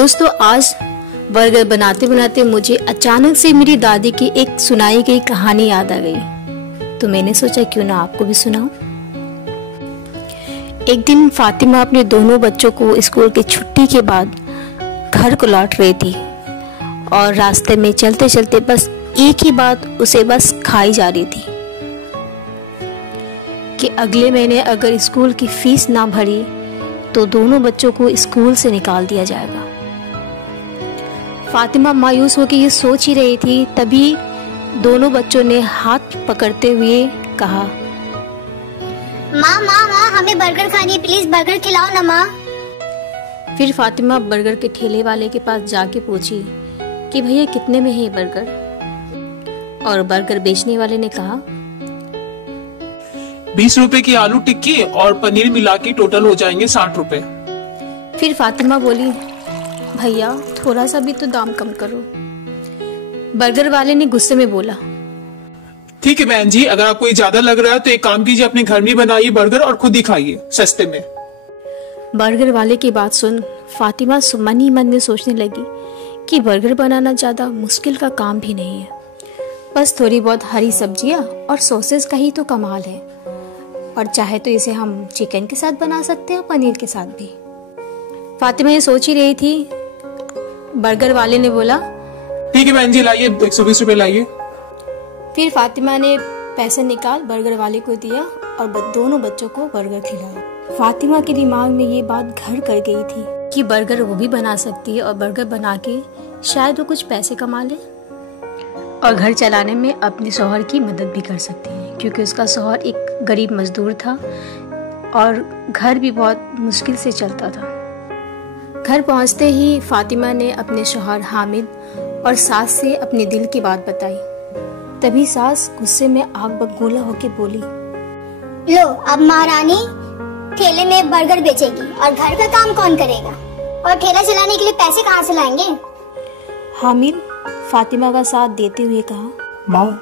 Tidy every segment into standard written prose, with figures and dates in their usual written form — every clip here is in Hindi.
दोस्तों, आज बर्गर बनाते बनाते मुझे अचानक से मेरी दादी की एक सुनाई गई कहानी याद आ गई, तो मैंने सोचा क्यों ना आपको भी सुनाऊं। एक दिन फातिमा अपने दोनों बच्चों को स्कूल की छुट्टी के बाद घर को लौट रही थी और रास्ते में चलते चलते बस एक ही बात उसे बस खाई जा रही थी कि अगले महीने अगर स्कूल की फीस ना भरी तो दोनों बच्चों को स्कूल से निकाल दिया जाएगा। फातिमा मायूस होकर ये सोच ही रही थी, तभी दोनों बच्चों ने हाथ पकड़ते हुए कहा, माँ माँ माँ हमें बर्गर खानी है, प्लीज बर्गर खिलाओ ना माँ। फिर फातिमा बर्गर के ठेले वाले के पास जाके पूछी कि भैया कितने में है ये बर्गर, और बर्गर बेचने वाले ने कहा 20 रुपए की आलू टिक्की और पनीर मिला के टोटल हो जाएंगे 60 रुपए। फिर फातिमा बोली, भैया थोड़ा सा भी तो दाम कम करो। बर्गर वाले ने गुस्से में बोला, ठीक है बहन जी, अगर आपको ये ज्यादा लग रहा है तो एक काम कीजिए, अपने घर में बनाइए बर्गर और खुद ही खाइए सस्ते में। बर्गर वाले की बात सुन फातिमा मन ही मन में सोचने लगी कि बर्गर बनाना ज्यादा मुश्किल का काम भी नहीं है, बस थोड़ी बहुत हरी सब्जियां और सॉसेस का ही तो कमाल है, और चाहे तो इसे हम चिकन के साथ बना सकते हैं, पनीर के साथ भी। फातिमा ये सोच ही रही थी, बर्गर वाले ने बोला, ठीक है बहन जी, लाइए 120 रुपए लाइए। फिर फातिमा ने पैसे निकाल बर्गर वाले को दिया और दोनों बच्चों को बर्गर खिलाया। फातिमा के दिमाग में ये बात घर कर गई थी कि बर्गर वो भी बना सकती है और बर्गर बना के शायद वो कुछ पैसे कमा ले और घर चलाने में अपने शौहर की मदद भी कर सकती है, क्योंकि उसका शौहर एक गरीब मजदूर था और घर भी बहुत मुश्किल से चलता था। घर पहुंचते ही फातिमा ने अपने शौहर हामिद और सास से अपने दिल की बात बताई। तभी सास गुस्से में आग बबूला होकर बोली, लो अब महारानी ठेले में बर्गर बेचेगी और घर का काम कौन करेगा, और ठेला चलाने के लिए पैसे कहाँ से लाएंगे। हामिद फातिमा का साथ देते हुए कहा, माँ,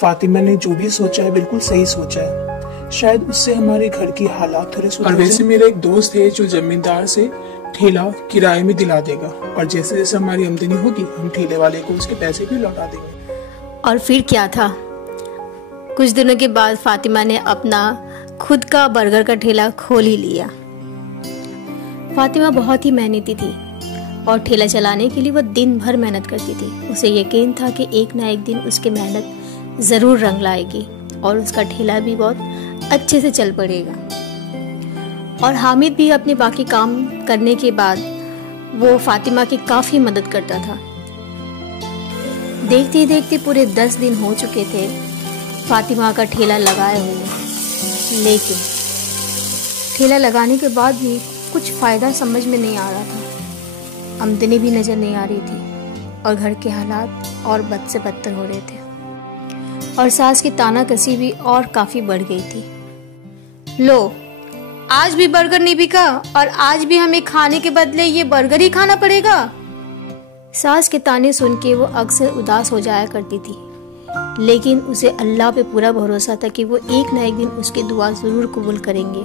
फातिमा ने जो भी सोचा है बिल्कुल सही सोचा है, शायद उससे हमारे घर की हालात थोड़े सुधर जाएं। और वैसे मेरा एक दोस्त है जो जमींदार से ठेला किराए में दिला देगा, और जैसे जैसे हमारी आमदनी होगी हम ठेले वाले को उसके पैसे भी लौटा देंगे। और फिर क्या था, कुछ दिनों के बाद फातिमा ने अपना खुद का बर्गर का ठेला खोल ही लिया। फातिमा बहुत ही मेहनती थी और ठेला चलाने के लिए वह दिन भर मेहनत करती थी। उसे यकीन था कि एक ना एक दिन उसकी मेहनत जरूर रंग लाएगी और उसका ठेला भी बहुत अच्छे से चल पड़ेगा। और हामिद भी अपने बाकी काम करने के बाद वो फातिमा की काफ़ी मदद करता था। देखते ही देखते पूरे 10 दिन हो चुके थे फातिमा का ठेला लगाए हुए, लेकिन ठेला लगाने के बाद भी कुछ फ़ायदा समझ में नहीं आ रहा था। आमदनी भी नज़र नहीं आ रही थी और घर के हालात और बद से बदतर हो रहे थे, और सास की तानाकसी भी और काफ़ी बढ़ गई थी। लो, आज भी बर्गर नहीं बिका और आज भी हमें खाने के बदले ये बर्गर ही खाना पड़ेगा। सास के ताने सुन के वो अक्सर उदास हो जाया करती थी, लेकिन उसे अल्लाह पे पूरा भरोसा था कि वो एक ना एक दिन उसकी दुआ ज़रूर कबूल करेंगे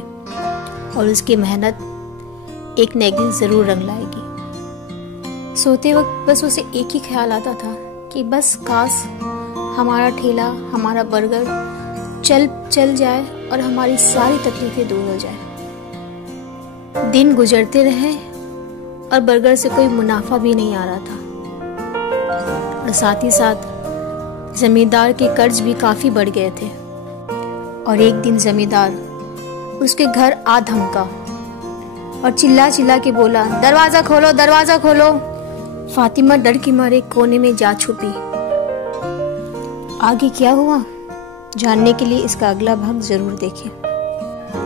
और उसकी मेहनत एक ना एक दिन ज़रूर रंग लाएगी। सोते वक्त बस उसे एक ही ख्याल आता था कि बस काश हमारा ठेला, हमारा बर्गर चल जाए और हमारी सारी तकलीफें दूर हो जाए। दिन गुजरते रहे और बर्गर से कोई मुनाफा भी नहीं आ रहा था, और साथ ही साथ जमींदार के कर्ज भी काफी बढ़ गए थे। और एक दिन जमींदार उसके घर आ धमका और चिल्ला चिल्ला के बोला, दरवाजा खोलो, दरवाजा खोलो। फातिमा डर के मारे कोने में जा छुपी। आगे क्या हुआ जानने के लिए इसका अगला भाग जरूर देखें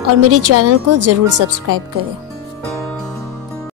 और मेरे चैनल को जरूर सब्सक्राइब करें।